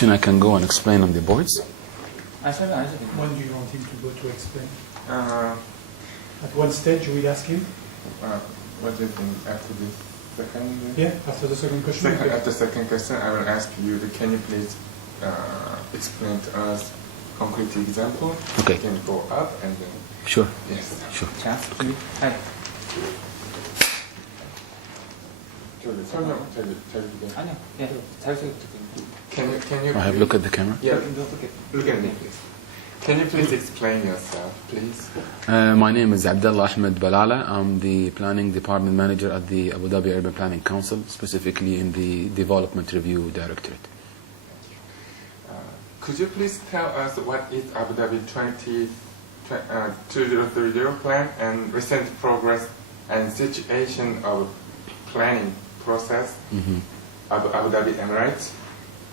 question I can go and explain on the boards. When do you want him to go to explain? At what stage you will ask him? What do you think after this second? Yeah, after the second question. After the second question, I will ask you, can you please explain to us concrete example? Okay. You can go up and then. Sure. Yes. Sure. Can you I have look at the camera. Yeah, look at me, please. Can you please explain yourself, please? My name is Abdullah Ahmed Balala. I'm the Planning Department Manager at the Abu Dhabi Urban Planning Council, specifically in the Development Review Directorate. Could you please tell us what is Abu Dhabi 2030 plan and recent progress and situation of planning process of Abu Dhabi Emirates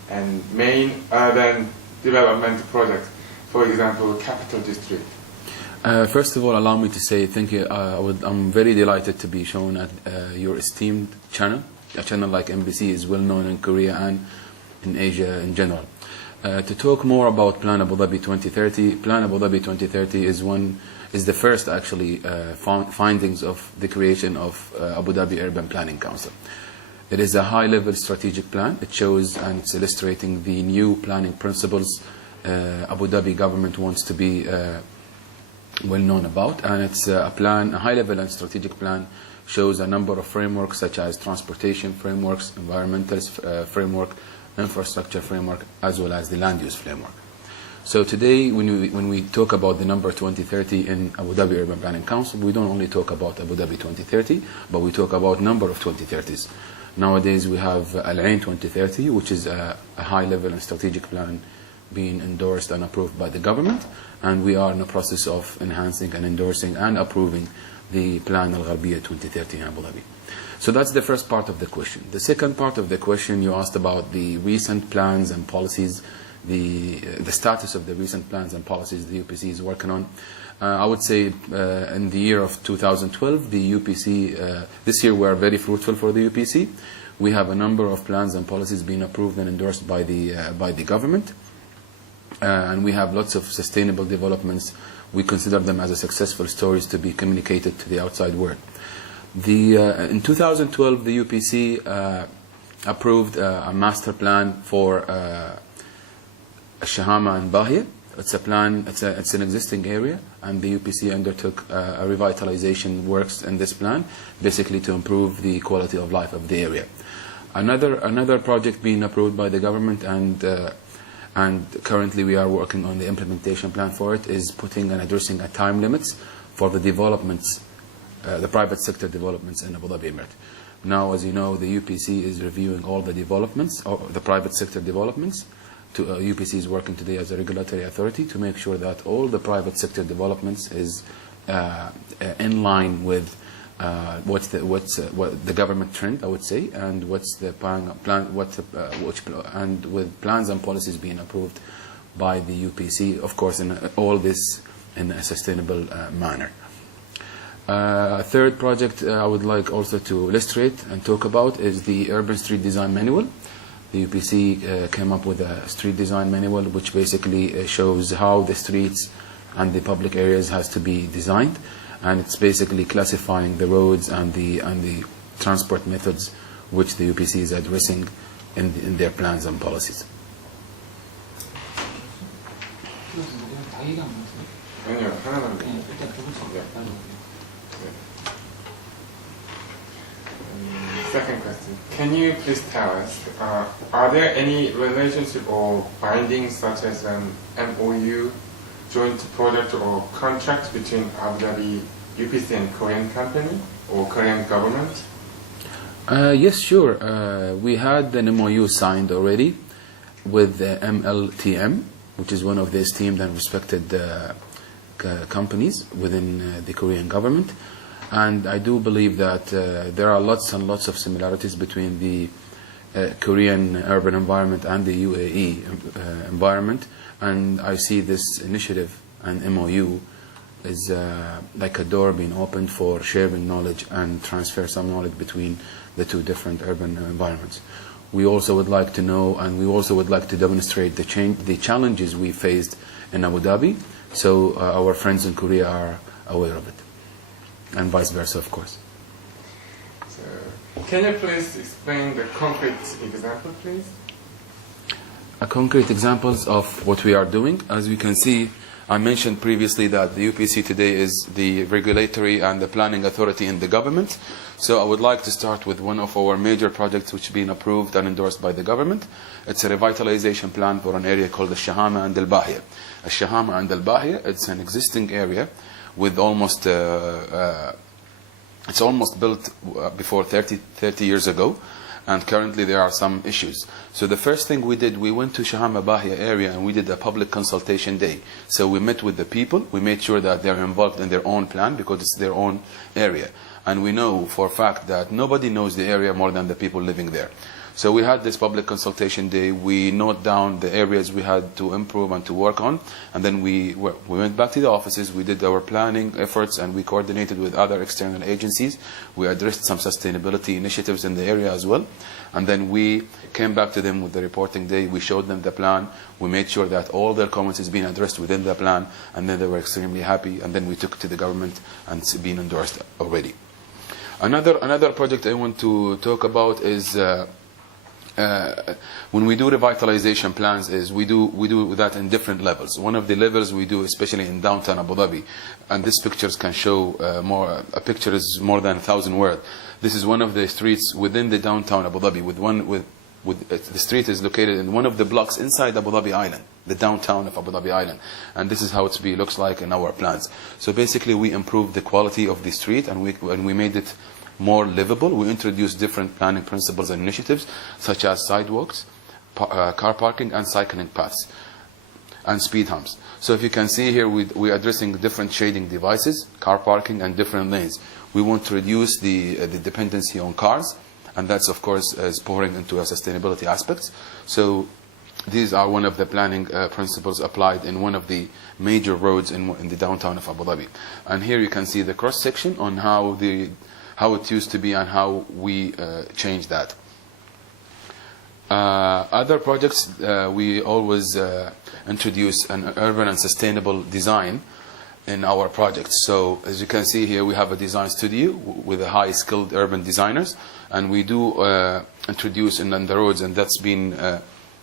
and main urban development projects, for example, Capital District? First of all, allow me to say thank you. I'm very delighted to be shown at your esteemed channel. A channel like MBC is well known in Korea and in Asia in general. To talk more about Plan Abu Dhabi 2030, Plan Abu Dhabi 2030 is the first actually findings of the creation of Abu Dhabi Urban Planning Council. It is a high-level strategic plan. It shows and it's illustrating the new planning principles Abu Dhabi government wants to be well known about, and it's a plan, a high-level and strategic plan, shows a number of frameworks such as transportation frameworks, environmental framework, infrastructure framework, as well as the land use framework. So today, when we talk about the number 2030 in Abu Dhabi Urban Planning Council, we don't only talk about Abu Dhabi 2030, but we talk about number of 2030s. Nowadays, we have Al Ain 2030, which is a high-level and strategic plan being endorsed and approved by the government, and we are in the process of enhancing and endorsing and approving the Plan Al Gharbiyya 2030 in Abu Dhabi. So that's the first part of the question. The second part of the question, you asked about the recent plans and policies, the status of the recent plans and policies the UPC is working on. I would say in the year of 2012, the UPC, this year we are very fruitful for the UPC. We have a number of plans and policies being approved and endorsed by the government. And we have lots of sustainable developments. We consider them as a successful stories to be communicated to the outside world. In 2012, the UPC approved a master plan for Shahama and Bahia. It's a plan. It's an existing area, and the UPC undertook a revitalization works in this plan, basically to improve the quality of life of the area. Another project being approved by the government, and currently we are working on the implementation plan for it, is putting and addressing a time limits for the developments, the private sector developments in Abu Dhabi Emirate. Now, as you know, the UPC is reviewing all the developments, or the private sector developments. UPC is working today as a regulatory authority to make sure that all the private sector developments is in line with what the government trend, I would say, and what's the plan, and with plans and policies being approved by the UPC, of course, in all this in a sustainable manner. A third project I would like also to illustrate and talk about is the Urban Street Design Manual. The UPC came up with a street design manual which basically shows how the streets and the public areas has to be designed, and it's basically classifying the roads and the transport methods which the UPC is addressing in their plans and policies. Second question. Can you please tell us, are there any relationship or bindings such as an MOU, joint project or contract between Abu Dhabi UPC and Korean company or Korean government? Yes, sure. We had an MOU signed already with MLTM, which is one of the esteemed and respected companies within the Korean government. And I do believe that there are lots and lots of similarities between the Korean urban environment and the UAE environment. And I see this initiative and MOU is like a door being opened for sharing knowledge and transfer some knowledge between the two different urban environments. we also would like to know, and we also would like to demonstrate the challenges we faced in Abu Dhabi, so our friends in Korea are aware of it, and vice versa, of course. So, can you please explain the concrete example, please? Concrete examples of what we are doing. As you can see, I mentioned previously that the UPC today is the regulatory and the planning authority in the government. So I would like to start with one of our major projects which has been approved and endorsed by the government. It's a revitalization plan for an area called the Shahama and Al-Bahia. Shahama and Al-Bahia, it's an existing area with almost, it's almost built before 30 years ago. And currently there are some issues. So the first thing we did, we went to Shahama Bahia area and we did a public consultation day. So we met with the people, we made sure that they're involved in their own plan because it's their own area. And we know for a fact that nobody knows the area more than the people living there. So we had this public consultation day, we note down the areas we had to improve and to work on, and then we went back to the offices, we did our planning efforts, and we coordinated with other external agencies. We addressed some sustainability initiatives in the area as well, and then we came back to them with the reporting day, we showed them the plan, we made sure that all their comments is being addressed within the plan, and then they were extremely happy, and then we took it to the government and it's been endorsed already. Another project I want to talk about is when we do revitalization plans is we do that in different levels. One of the levels we do, especially in downtown Abu Dhabi, and these pictures can show more. A picture is more than 1,000 words. This is one of the streets within the downtown Abu Dhabi. The street is located in one of the blocks inside Abu Dhabi Island, the downtown of Abu Dhabi Island, and this is how it looks like in our plans. So basically, we improved the quality of the street and we made it more livable. We introduced different planning principles and initiatives such as sidewalks, car parking and cycling paths, and speed humps. So if you can see here, we're addressing different shading devices, car parking and different lanes. We want to reduce the dependency on cars, and that's of course is pouring into a sustainability aspects. So these are one of the planning principles applied in one of the major roads in the downtown of Abu Dhabi. And here you can see the cross section on how it used to be and how we changed that. Other projects, we always introduce an urban and sustainable design in our projects. So as you can see here, we have a design studio with high skilled urban designers, and we do introduce on the roads, and that's been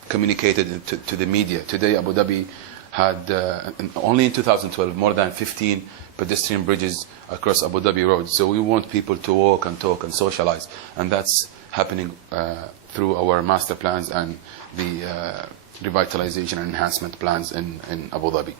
communicated to the media. Today Abu Dhabi had only in 2012 more than 15 pedestrian bridges across Abu Dhabi roads. So we want people to walk and talk and socialize, and that's happening through our master plans and the revitalization and enhancement plans in Abu Dhabi.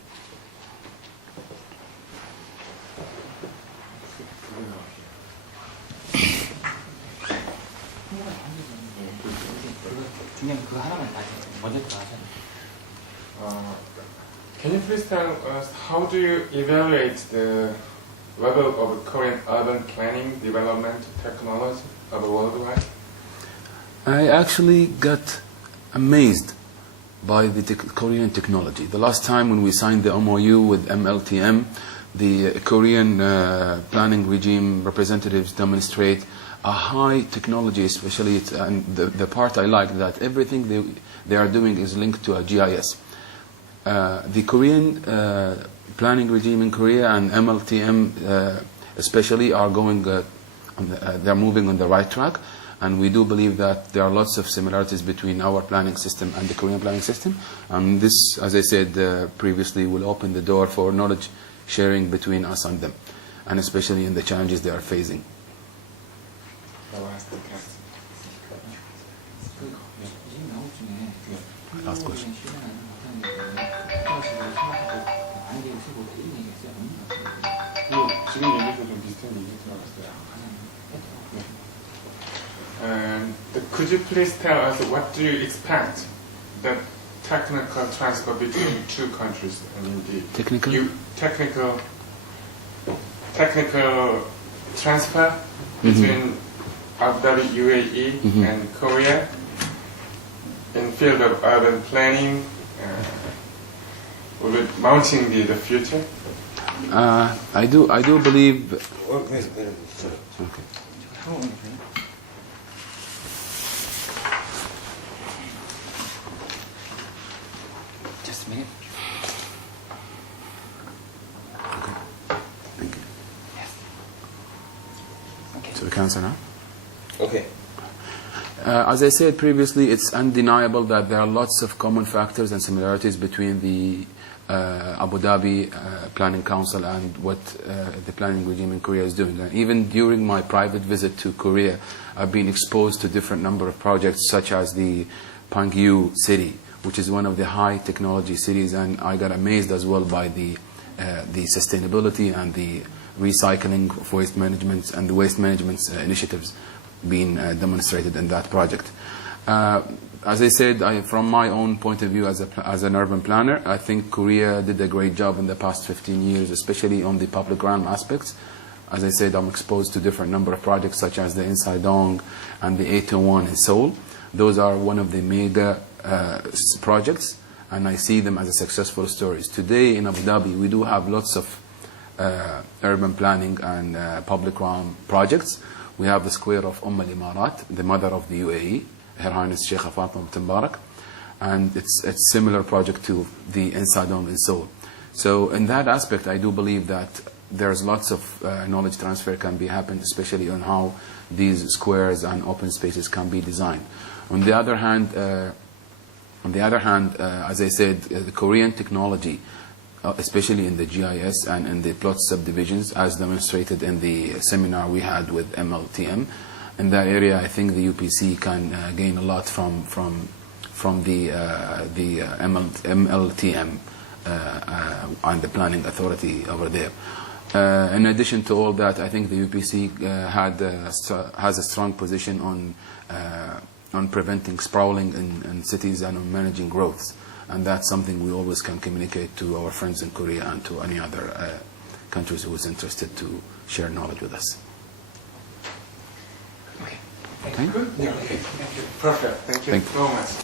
Can you please tell us how do you evaluate the level of Korean urban planning development technology worldwide? I actually got amazed by the Korean technology. The last time when we signed the MOU with MLTM, the Korean planning regime representatives demonstrate a high technology, especially and the part I like that everything they are doing is linked to a GIS. The Korean planning regime in Korea and MLTM especially are they're moving on the right track, and we do believe that there are lots of similarities between our planning system and the Korean planning system. And this, as I said previously, will open the door for knowledge sharing between us and them, and especially in the challenges they are facing. Last question. Could you please tell us what do you expect the technical transfer between two countries? I mean technical transfer between Abu Dhabi, UAE, and Korea in field of urban planning, will it mounting the future? I do believe. Okay. Just a minute. Thank you. Yes. Okay. So we can answer now? Okay. As I said previously, it's undeniable that there are lots of common factors and similarities between the Abu Dhabi Planning Council and what the planning regime in Korea is doing. And even during my private visit to Korea, I've been exposed to different number of projects, such as the Pangyu city, which is one of the high technology cities, and I got amazed as well by the sustainability and the recycling of waste management and the waste management initiatives being demonstrated in that project. As I said, from my own point of view as an urban planner, I think Korea did a great job in the past 15 years, especially on the public realm aspects. As I said, I'm exposed to different number of projects such as the Insaidong and the 801 in Seoul. Those are one of the mega projects, and I see them as successful stories. Today in Abu Dhabi, we do have lots of urban planning and public realm projects. We have the square of Al-Imarat, the mother of the UAE, Her Highness Sheikh Fatima bint Mubarak, and it's a similar project to the Insaidong in Seoul. So in that aspect, I do believe that there's lots of knowledge transfer can be happened, especially on how these squares and open spaces can be designed. On the other hand, as I said, the Korean technology, especially in the GIS and in the plot subdivisions, as demonstrated in the seminar we had with MLTM. In that area, I think the UPC can gain a lot from the MLTM and the planning authority over there. In addition to all that, I think the UPC has a strong position on preventing sprawling in cities and on managing growth. And that's something we always can communicate to our friends in Korea and to any other countries who is interested to share knowledge with us. Okay. Okay? Yeah, okay. Thank you. Perfect. Thank you so much.